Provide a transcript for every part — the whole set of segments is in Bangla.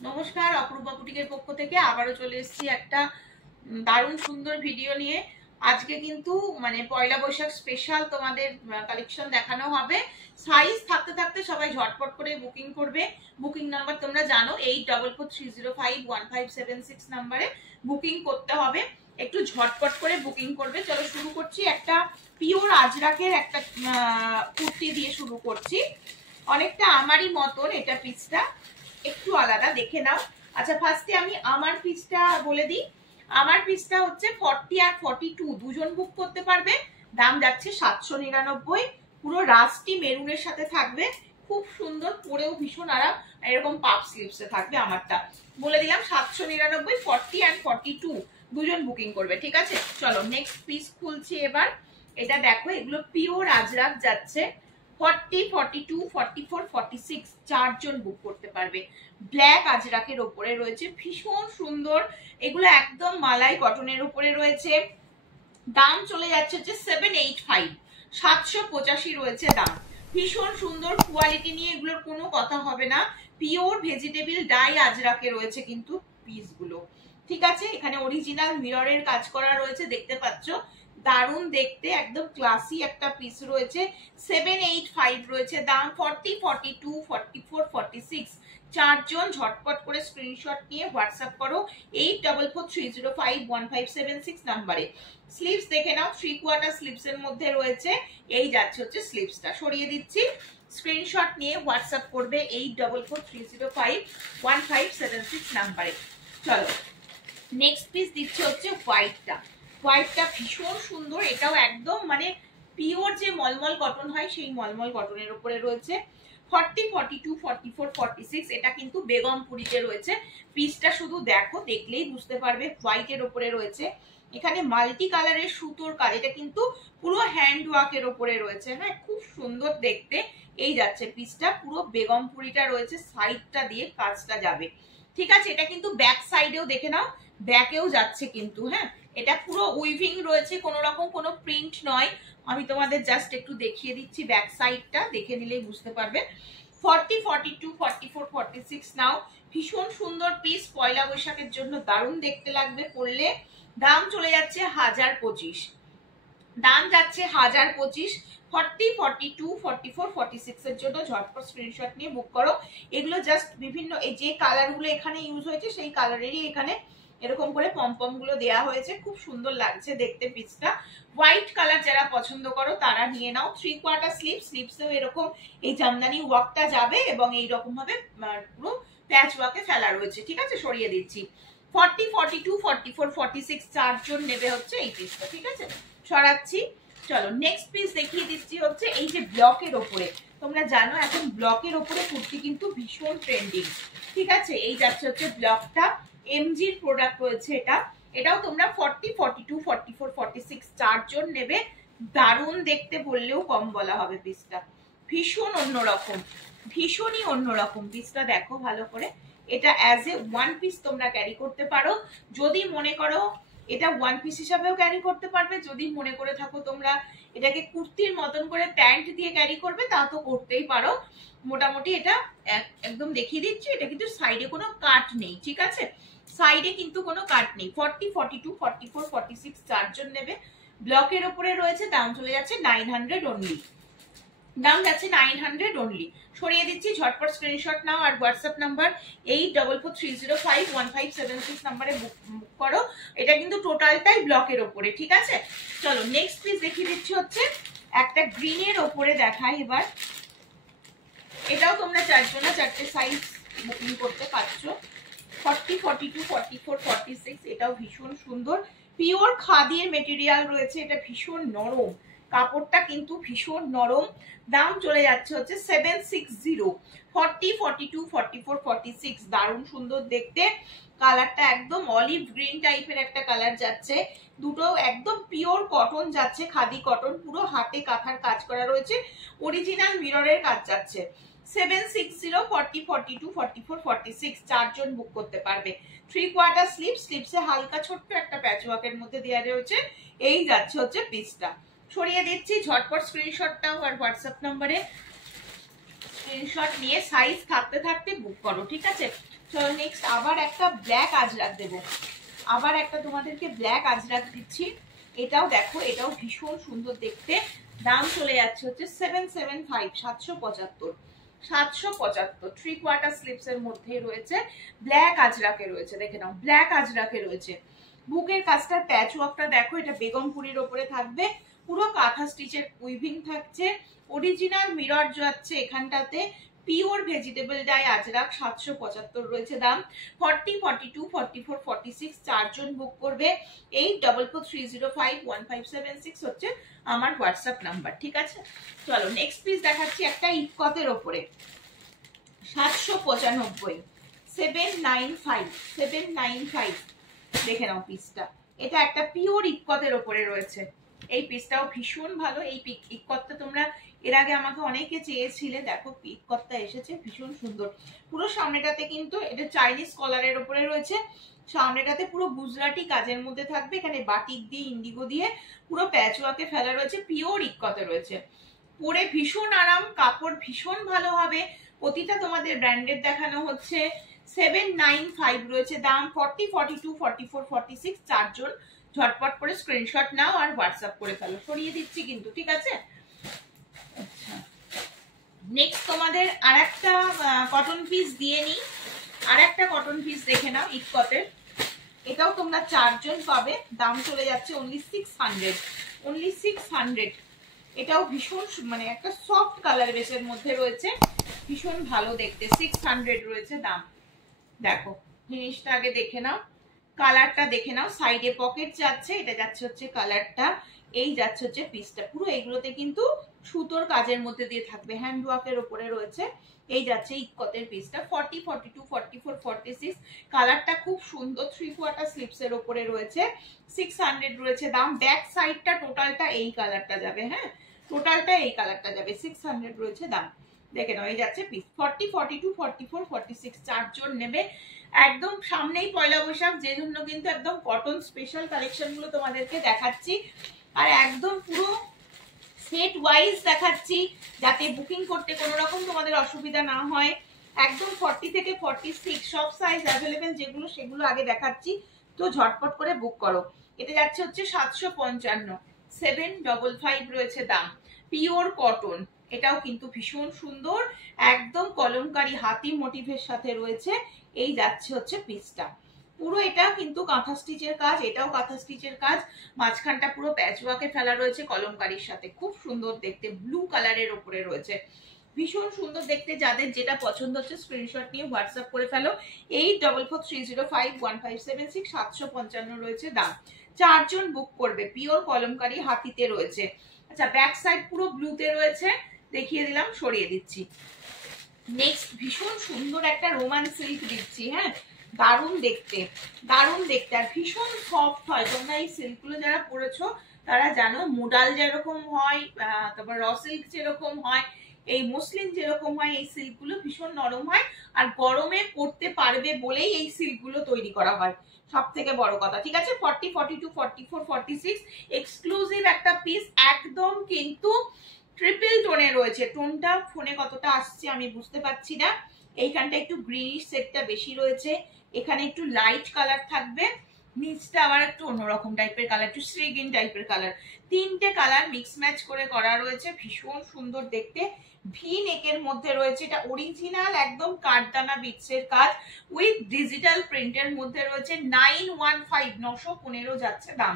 নমস্কার, অপরূপা বুটিকের পক্ষ থেকে আবারও চলে এসেছি একটা দারুণ সুন্দর ভিডিও নিয়ে। আজকে কিন্তু মানে পয়লা বৈশাখ স্পেশাল তোমাদের কালেকশন দেখানো হবে। সাইজ থাকতে থাকতে সবাই ঝটপট করে বুকিং করবে। বুকিং নাম্বার তোমরা জানো 8443051576 নাম্বারে বুকিং করতে হবে। একটু ঝটপট করে বুকিং করবে। চলো শুরু করছি। একটা পিওর আজরাকের একটা কুর্তি দিয়ে শুরু করছি। অনেকটা আমারই মতন এটা পিসটা, একটু আলাদা, দেখে নাও। আচ্ছা, ফার্স্টে আমি আমার পিসটা বলে দিই। আমার পিসটা হচ্ছে 40 আর 42 দুজন বুক করতে পারবে। দাম যাচ্ছে 799। পুরো রাস্টি মেরুনের সাথে থাকবে, খুব সুন্দর, পরেও ভীষণ আরাম। এরকম পাপ স্লিভসে থাকবে। আমারটা বলে দিলাম 799। 40 আর 42 দুজন বুকিং করবে, ঠিক আছে। চলো নেক্সট পিস খুলছি এবার। এটা দেখো, এগুলো পিওর আজরাক যাচ্ছে। 40, 42, 44, 46 চারজন বুক করতে পারবে। ব্ল্যাক আজরাকের ওপরে রয়েছে, ভীষণ সুন্দর। এগুলো একদম মালাই কটনের উপরে রয়েছে। দাম চলে যাচ্ছে হচ্ছে 785, 785 রয়েছে দাম। ভীষণ সুন্দর কোয়ালিটি নিয়ে এগুলোর কোনো কথা হবে না। পিওর ভেজিটেবল ডাই আজরাকে রয়েছে কিন্তু পিসগুলো, ঠিক আছে। এখানে অরিজিনাল মিররের কাজ করা রয়েছে, দেখতে পাচ্ছ। দারুণ দেখতে, একদম ক্লাসি একটা পিস রয়েছে। 785 রয়েছে দাম। 40, 42, 44, 46 চারজন ঝটপট করে স্ক্রিনশট নিয়ে হোয়াটসঅ্যাপ করো 8443051576 নাম্বারে। স্লিভস দেখে নাও, 3/4 স্লিভস এর মধ্যে রয়েছে। এই যাচ্ছে হচ্ছে স্লিভসটা, সরিয়ে দিচ্ছি। স্ক্রিনশট নিয়ে হোয়াটসঅ্যাপ করবে 8443051576 নাম্বারে। চলো নেক্সট পিস দিচ্ছে হচ্ছে হোয়াইটটা। হোয়াইটটা ভীষণ সুন্দর। এটাও একদম মানে পিওর যে মলমল কটন হয়, সেই মলমল কটনের উপরে রয়েছে। 40, 42, 44, 46 এটা কিন্তু বেগমপুরিতে রয়েছে। পিসটা শুধু দেখো, দেখলেই বুঝতে পারবে। হোয়াইটের উপরে রয়েছে। এখানে মাল্টি কালারের সুতোর কাজ, এটা কিন্তু পুরো হ্যান্ড ওয়ার্কের উপরে রয়েছে। হ্যাঁ, খুব সুন্দর দেখতে। এই যাচ্ছে পিসটা, পুরো বেগমপুরিটা রয়েছে। সাইডটা দিয়ে কাজটা যাবে, ঠিক আছে। এটা কিন্তু ব্যাক সাইডেও দেখে নাও, ব্যাকেও যাচ্ছে কিন্তু। হ্যাঁ, এটা পুরো উইভিং রয়েছে, কোনো রকম কোনো প্রিন্ট নয়। আমি তোমাদের জাস্ট একটু দেখিয়ে দিচ্ছি, ব্যাক সাইডটা দেখে নিলেই বুঝতে পারবে। 40, 42, 44, 46 নাও। ভীষণ সুন্দর পিস, পয়লা বৈশাখের জন্য দারুণ দেখতে লাগবে পরলে। দাম চলে যাচ্ছে 1025। দাম যাচ্ছে 1025। 40, 42, 44, 46 এর জন্য ঝটপট স্ক্রিনশট নিয়ে বুক করো। এগুলো জাস্ট বিভিন্ন এই যে কালার গুলো এখানে ইউজ হয়েছে, সেই কালারেরই এখানে এরকম করে পমপম গুলো দেওয়া হয়েছে। খুব সুন্দর লাগছে দেখতে পিসটা। হোয়াইট কালার যারা পছন্দ করো তারা নিয়ে নাও। 3/4 স্লিভ, স্লিভসেও এরকম এই জামদানি ওয়ার্কটা যাবে এবং এইরকম ভাবে পুরো প্যাচ ওয়ার্কে ফেলা রয়েছে, ঠিক আছে। সরিয়ে দিচ্ছি। 40, 42, 44, 46 চারজন নেবে হচ্ছে এই পিসটা, ঠিক আছে। সরাচ্ছি। চলো নেক্সট পিস দেখিয়ে দিচ্ছি হচ্ছে এই যে ব্লকের ওপরে। তোমরা জানো এখন ব্লকের ওপরে কুর্তি কিন্তু ভীষণ ট্রেন্ডিং, ঠিক আছে। এই যাচ্ছে হচ্ছে ব্লকটা, এমজির প্রোডাক্ট রয়েছে এটা। এটাও তোমরা 40, 42, 44, 46 চারজন নেবে। দারুণ দেখতে বললেও কম বলা হবে পিসটা। ভীষণ অন্যরকম, ভীষণই অন্যরকম পিসটা। দেখো ভালো করে, এটা অ্যাজ এ ওয়ান পিস তোমরা ক্যারি করতে পারো। যদি মনে করো এটা ওয়ান পিস হিসাবেও ক্যারি করতে পারবে। যদি মনে করে থাকো তোমরা এটাকে কুর্তির মতন করে প্যান্ট দিয়ে ক্যারি করবে, তা তো করতেই পারো। মোটামুটি এটা একদম দেখিয়ে দিচ্ছি। এটা কিন্তু সাইডে কোনো কাট নেই, ঠিক আছে। সাইডে কিন্তু কোনো কাট নেই। 40, 42, 44, 46 চারজন নেবে। ব্লকের ওপরে রয়েছে। দাম চলে যাচ্ছে 900 অনলি। দাম যাচ্ছে 900 অনলি। সরিয়ে দিচ্ছি। ঝটপট স্ক্রিনশট নাও আর হোয়াটসঅ্যাপ নাম্বার 8443051576 নাম্বারে বুক করো। এটা কিন্তু টোটালটাই ব্লকের ওপরে, ঠিক আছে। চলো নেক্সট পিস দেখিয়ে দিচ্ছি হচ্ছে একটা গ্রিনের ওপরে দেখাই এবার। এটাও তোমরা চারটে সাইজ বুকিং করতে পারছো। 40, 42, 44, 46 এটাও ভীষণ সুন্দর। পিওর খাদির মেটেরিয়াল রয়েছে। এটা ভীষণ নরম, কাপড়টা কিন্তু ভীষণ নরম। দাম চলে যাচ্ছে হচ্ছে 760। 40, 42, 44, 46 দারুণ সুন্দর দেখতে। কালারটা একদম অলিভ গ্রিন টাইপের একটা কালার যাচ্ছে। দুটো একদম পিওর কটন যাচ্ছে, খাদি কটন। পুরো হাতে কাঁথার কাজ করা রয়েছে, অরিজিনাল মিররের কাজ যাচ্ছে। 760, 40, 42, 44, 46 চারজন বুক করতে পারবে। 3/4 স্লিভ, স্লিভসে হালকা ছোট্ট একটা প্যাচ ওয়ার্কের মধ্যে দেওয়া রয়েছে। এই যাচ্ছে হচ্ছে পিসটা। সরিয়ে দিচ্ছি। ঝটপট স্ক্রিনশটটাও আর হোয়াটসঅ্যাপ নাম্বারে স্ক্রিনশট নিয়ে সাইজ থাকতে থাকতে বুক করো, ঠিক আছে? চলো নেক্সট আবার একটা ব্ল্যাক আজরাক দেবো, আবার একটা তোমাদেরকে ব্ল্যাক আজরাক দিচ্ছি। এটাও দেখো, এটাও ভীষণ সুন্দর দেখতে। দাম চলে যাচ্ছে হচ্ছে 775, 775, 775। 3/4 স্লিপস এর মধ্যে রয়েছে, ব্ল্যাক আজরাকে রয়েছে, দেখে নাও ব্ল্যাক আজরাকে রয়েছে। বুকের কাজটার প্যাচ ওয়ার্কটা দেখো, এটা বেগমপুরির ওপরে থাকবে, পুরো কাঁথা স্টিচের উইভিং থাকছে, অরিজিনাল মিরর যাচ্ছে এখানটাতে, পিওর ভেজিটেবল ডাই আজরাক, 775 রয়েছে দাম। 40, 42, 44, 46 চারজন বুক করবে। 8443051576 হচ্ছে আমার হোয়াটসঅ্যাপ নাম্বার, ঠিক আছে? চলো নেক্সট পিস দেখাচ্ছি একটা ইকতের ওপরে, 795, 795, 795। দেখে নাও পিসটা, এটা একটা পিওর ইকতের ওপরে রয়েছে। এই পিসটাও ভীষণ ভালো। এই ইকতটা তোমরা এর আগে আমাকে অনেকে চেয়েছিলে, দেখো ইকতটা এসেছে ভীষণ সুন্দর। পুরো সামনেটাতে কিন্তু এটা চাইনিজ কলারের ওপরে রয়েছে, সামনেটাতে পুরো গুজরাটি কাজের মধ্যে থাকবে, এখানে বাটিক দিয়ে ইন্ডিগো দিয়ে পুরো প্যাচওয়ার্কে ফেলা রয়েছে, পিওর ইকতে রয়েছে। পরে ভীষণ আরাম, কাপড় ভীষণ ভালো হবে। প্রতিটা তোমাদের ব্র্যান্ডেড দেখানো হচ্ছে। 795 রয়েছে দাম। 40, 42, 44, 46 চারজন ঝটপট করে স্ক্রিনশট নাও আর হোয়াটসঅ্যাপ করে ফেলো, সরিয়ে দিচ্ছি কিন্তু, ঠিক আছে? আচ্ছা নেক্সট তোমাদের আরেকটা কটন পিস দিয়ে নি, আরেকটা কটন পিস দেখে নাও ইকতের। এটাও তোমরা চারজন পাবে, দাম চলে যাচ্ছে অনলি 600, অনলি 600। এটাও ভীষণ মানে একটা সফট কালার বেসের মধ্যে রয়েছে, ভীষণ ভালো দেখতে। 600 রয়েছে দাম। দেখো জিনিসটা আগে দেখে নাও, কালারটা দেখে নাও, সাইডে পকেট যাচ্ছে, এটা যাচ্ছে হচ্ছে কালারটা, এই যাচ্ছে হচ্ছে পিসটা। পুরো এগুলোতে কিন্তু সুতোর কাজের মধ্যে দিয়ে থাকবে, হ্যান্ড ওয়ার্কের উপরে রয়েছে। এই যাচ্ছে ইকতের পিসটা। 40, 42, 44, 46 কালারটা খুব সুন্দর। 3/4 স্লিপস এর উপরে রয়েছে, 600 রয়েছে দাম। ব্যাক সাইডটা টোটালটা এই কালারটা যাবে, হ্যাঁ টোটালটা এই কালারটা যাবে, 600 রয়েছে দাম। দেখে নাও এই যাচ্ছে পিস। 40, 42, 44, 46 চারজন নেবে। একদম সামনেই পয়লা বৈশাখ, যে জন্য কিন্তু একদম কটন স্পেশাল কালেকশন গুলো তোমাদেরকে দেখাচ্ছি, আর একদম পুরো সেট ওয়াইজ দেখাচ্ছি, যাতে বুকিং করতে কোনো রকম তোমাদের অসুবিধা না হয়। একদম 40 থেকে 46 সব সাইজ অ্যাভেলেবেল, যেগুলো সেগুলো আগে দেখাচ্ছি, তো ঝটপট করে বুক করো। এটা যাচ্ছে হচ্ছে 755, 755 রয়েছে দাম। পিওর কটন, এটাও কিন্তু ভীষণ সুন্দর, একদম কলমকারী হাতি মোটিভের সাথে রয়েছে। এই যাচ্ছে হচ্ছে পিসটা, পুরো এটা কিন্তু কাঁথা স্টিচের কাজ, এটাও কাঁথা স্টিচের কাজ, মাঝখানটা পুরো প্যাচওয়ার্কে ফেলা রয়েছে কলমকারীর সাথে, খুব সুন্দর দেখতে, ব্লু কালারের উপরে রয়েছে, ভীষণ সুন্দর দেখতে। যাদের যেটা পছন্দ হচ্ছে স্ক্রিনশট নিয়ে হোয়াটসঅ্যাপ করে ফেলো। 8443051576 755 রয়েছে দাম। চারজন বুক করবে, পিওর কলমকারী হাতিতে রয়েছে। আচ্ছা ব্যাক সাইড পুরো ব্লুতে রয়েছে, দেখিয়ে দিলাম, সরিয়ে দিচ্ছি। নেক্সট ভীষণ সুন্দর একটা রোমান সিল্ক দিচ্ছি, হ্যাঁ দারুণ দেখতে, দারুণ দেখতে, আর ভীষণ সফট হয়। তোমরা এই সিল্ক গুলো যারা পরেছো তারা জানো, মোডাল যেরকম হয়, তারপর র সিল্ক যেরকম হয়, এই মসলিন যেরকম হয়, এই সিল্ক গুলো ভীষণ নরম হয়, আর গরমে পরতে পারবে বলেই এই সিল্ক গুলো তৈরি করা হয়, সব থেকে বড় কথা, ঠিক আছে? 40, 42, 44, 46 এক্সক্লুসিভ একটা পিস, একদম কিন্তু ট্রিপল টোনে রয়েছে। টোনটা ফোনে কতটা আসছে আমি বুঝতে পারছি না। এইখানটা একটু গ্রিনিশ সেটটা বেশি রয়েছে, এখানে একটু লাইট কালার থাকবে, নিচটা আবার একটু অন্যরকম টাইপের কালার, একটু শ্রীগ্রিন টাইপের কালার, তিনটে কালার মিক্স ম্যাচ করে করা রয়েছে, ভীষণ সুন্দর দেখতে। ভি নেকের মধ্যে রয়েছে, এটা অরিজিনাল একদম কাঠদানা বিটসের কাজ উইথ ডিজিটাল প্রিন্টের মধ্যে রয়েছে। 915, 915 যাচ্ছে দাম,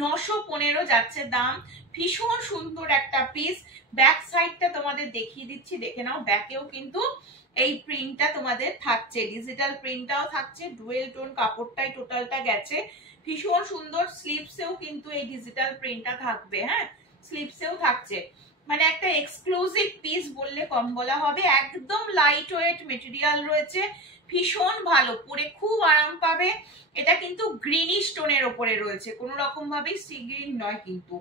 915 যাচ্ছে দাম। ভীষণ সুন্দর একটা পিস। ব্যাক সাইডটা তোমাদের দেখিয়ে দিচ্ছি, দেখে নাও, ব্যাকেও কিন্তু এই প্রিন্টটা তোমাদের থাকছে, ডিজিটাল প্রিন্টটাও থাকছে, ডুয়েল টোন কাপড়টাই টোটালটা গেছে, ভীষণ সুন্দর। স্লিপসেও কিন্তু এই ডিজিটাল প্রিন্টটা থাকবে, হ্যাঁ স্লিপসেও থাকছে, মানে একটা এক্সক্লুসিভ পিস বললে কম বলা হবে। একদম লাইট ওয়েট মেটেরিয়াল রয়েছে, ভীষণ ভালো, পরে খুব আরাম পাবে। এটা কিন্তু গ্রিনিশ টোনের ওপরে রয়েছে, কোনো রকম ভাবে সি গ্রিন নয়, কিন্তু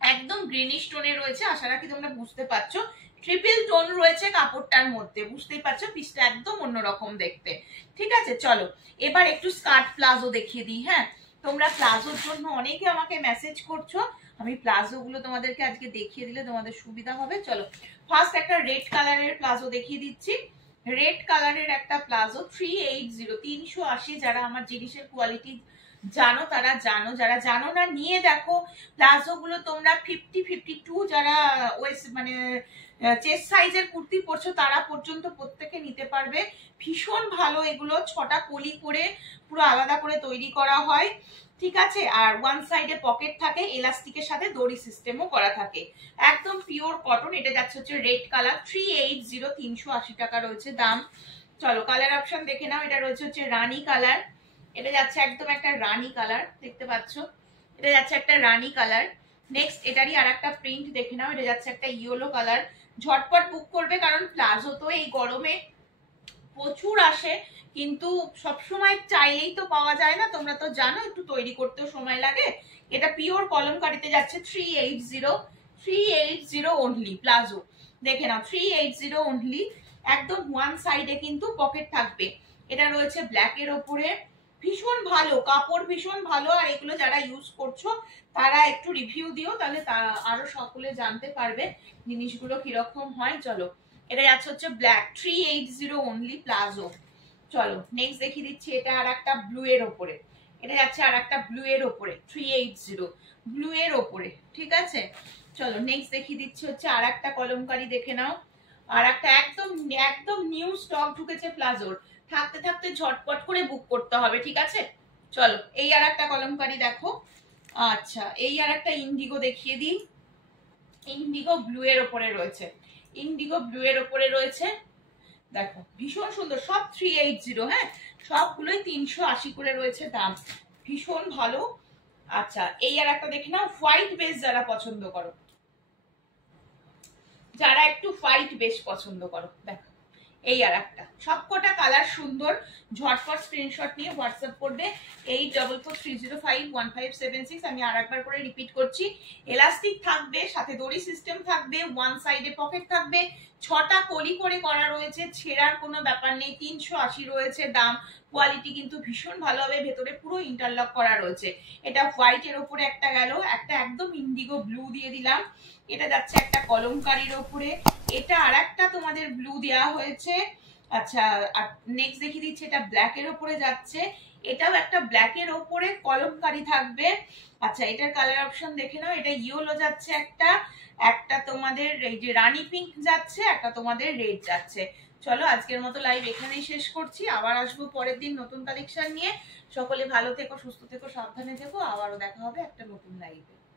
একদম গ্রিনিশ টোনে রয়েছে। আশা রাখি তোমরা বুঝতে পারছো, ট্রিপল টোন রয়েছে কাপড়টার মধ্যে, বুঝতেই পারছো পিসটা একদম অন্যরকম দেখতে, ঠিক আছে? চলো এবার একটু স্কার্ট প্লাজো দেখিয়ে দিই, হ্যাঁ তোমরা প্লাজোর জন্য অনেকে আমাকে মেসেজ করছো, আমি প্লাজো গুলো তোমাদেরকে আজকে দেখিয়ে দিলে তোমাদের সুবিধা হবে। চলো ফার্স্ট একটা রেড কালারের প্লাজো দেখিয়ে দিচ্ছি। রেড কালারের একটা প্লাজো 380, 380। যারা আমার জিনিসের কোয়ালিটি জানো তারা জানো, যারা জানো না নিয়ে দেখো। প্লাজো গুলো তোমরা 50, 52 যারা ওয়েস্ট মানে চেস্ট সাইজের কুর্তি পরছো তারা পর্যন্ত প্রত্যেকে নিতে পারবে। ভীষণ ভালো এগুলো, 6টা কলি করে পুরো আলাদা করে তৈরি করা হয়, ঠিক আছে। আর ওয়ান সাইডে পকেট থাকে, এলাস্টিকের সাথে দড়ি সিস্টেমও করা থাকে, একদম পিওর কটন। এটা যাচ্ছে হচ্ছে রেড কালার, 380, 380 টাকা রয়েছে দাম। চলো কালার অপশন দেখে নাও। এটা রয়েছে হচ্ছে রানী কালার, এটা যাচ্ছে একদম একটা রানী কালার, দেখতে পাচ্ছ, এটা যাচ্ছে একটা রানী কালার। নেক্সট এটারই আর একটা প্রিন্ট দেখে নাও, এটা যাচ্ছে একটা ইয়েলো কালার। ঝটপট বুক করবে, কারণ প্লাজো তো এই গরমে প্রচুর আসে, কিন্তু সবসময় চাইলেই তো পাওয়া যায় না, তোমরা তো জানো একটু তৈরি করতেও সময় লাগে। এটা পিওর কলমকারিতে যাচ্ছে 380 অনলি প্লাজো, দেখে নাও 380 অনলি। একদম ওয়ান সাইডে কিন্তু পকেট থাকবে। এটা রয়েছে ব্ল্যাক এর ওপরে, ভীষণ ভালো কাপড়, ভীষণ ভালো। আর এগুলো যারা ইউজ করছো তারা একটু রিভিউ দিও, তাহলে আরো সকলে জানতে পারবে জিনিসগুলো কিরকম হয়। চলো এটা যাচ্ছে হচ্ছে ব্ল্যাক, 380 অনলি প্লাজো। চলো নেক্সট দেখিয়ে দিচ্ছি, এটা আর একটা ব্লু এর ওপরে, এটা যাচ্ছে আর একটা ব্লু এর ওপরে, 380 ব্লু এর ওপরে, ঠিক আছে। চলো নেক্সট দেখিয়ে দিচ্ছি হচ্ছে আর একটা কলমকারি, দেখে নাও। আর একটা একদম একদম নিউ স্টক ঢুকেছে প্লাজোর, থাকতে থাকতে ঝটপট করে বুক করতে হবে, ঠিক আছে। চলো এই আর একটা কলমকারি দেখো। আচ্ছা এই আর একটা ইন্ডিগো দেখিয়ে দিই, ইন্ডিগো ব্লু এর ওপরে রয়েছে, ইন্ডিগো ব্লু এর ওপরে রয়েছে, দেখো ভীষণ সুন্দর, সব 380, হ্যাঁ সবগুলোই 380 করে রয়েছে দাম, ভীষণ ভালো। আচ্ছা এই আর একটা দেখে নাও, হোয়াইট বেস যারা পছন্দ করো, যারা একটু হোয়াইট বেস পছন্দ করো, দেখো এই আর একটা, সবকটা কালার সুন্দর। ঝটপট স্ক্রিনশট নিয়ে হোয়াটসঅ্যাপ করবে 8443051576। আমি আর একবার করে রিপিট করছি, এলাস্টিক থাকবে, সাথে দড়ি সিস্টেম থাকবে, ওয়ান সাইডে পকেট থাকবে, 6টা কলি করে করা রয়েছে, ছেঁড়ার কোনো ব্যাপার নেই, 380 রয়েছে দাম। কোয়ালিটি কিন্তু ভীষণ ভালো হবে, ভেতরে পুরো ইন্টারলক করা রয়েছে। এটা হোয়াইট এর ওপরে একটা গেল, একটা একদম ইন্ডিগো ব্লু দিয়ে দিলাম, এটা যাচ্ছে একটা কলমকারির ওপরে, এটা আর একটা তোমাদের ব্লু দেওয়া হয়েছে। আচ্ছা আর নেক্সট দেখিয়ে দিচ্ছি, এটা ব্ল্যাক এর ওপরে যাচ্ছে, এটাও একটা ব্ল্যাক এর ওপরে কলমকারি থাকবে। আচ্ছা এটার কালার অপশন দেখে নাও, এটা ইয়েলো যাচ্ছে একটা, একটা তোমাদের এই যে রানী পিঙ্ক যাচ্ছে, একটা তোমাদের রেড যাচ্ছে। চলো আজকের মতো লাইভ এখানেই শেষ করছি, আবার আসবো পরের দিন নতুন কালেকশন নিয়ে। সকলে ভালো থেকো, সুস্থ থেকো, সাবধানে থেকো, আবারও দেখা হবে একটা নতুন লাইভে।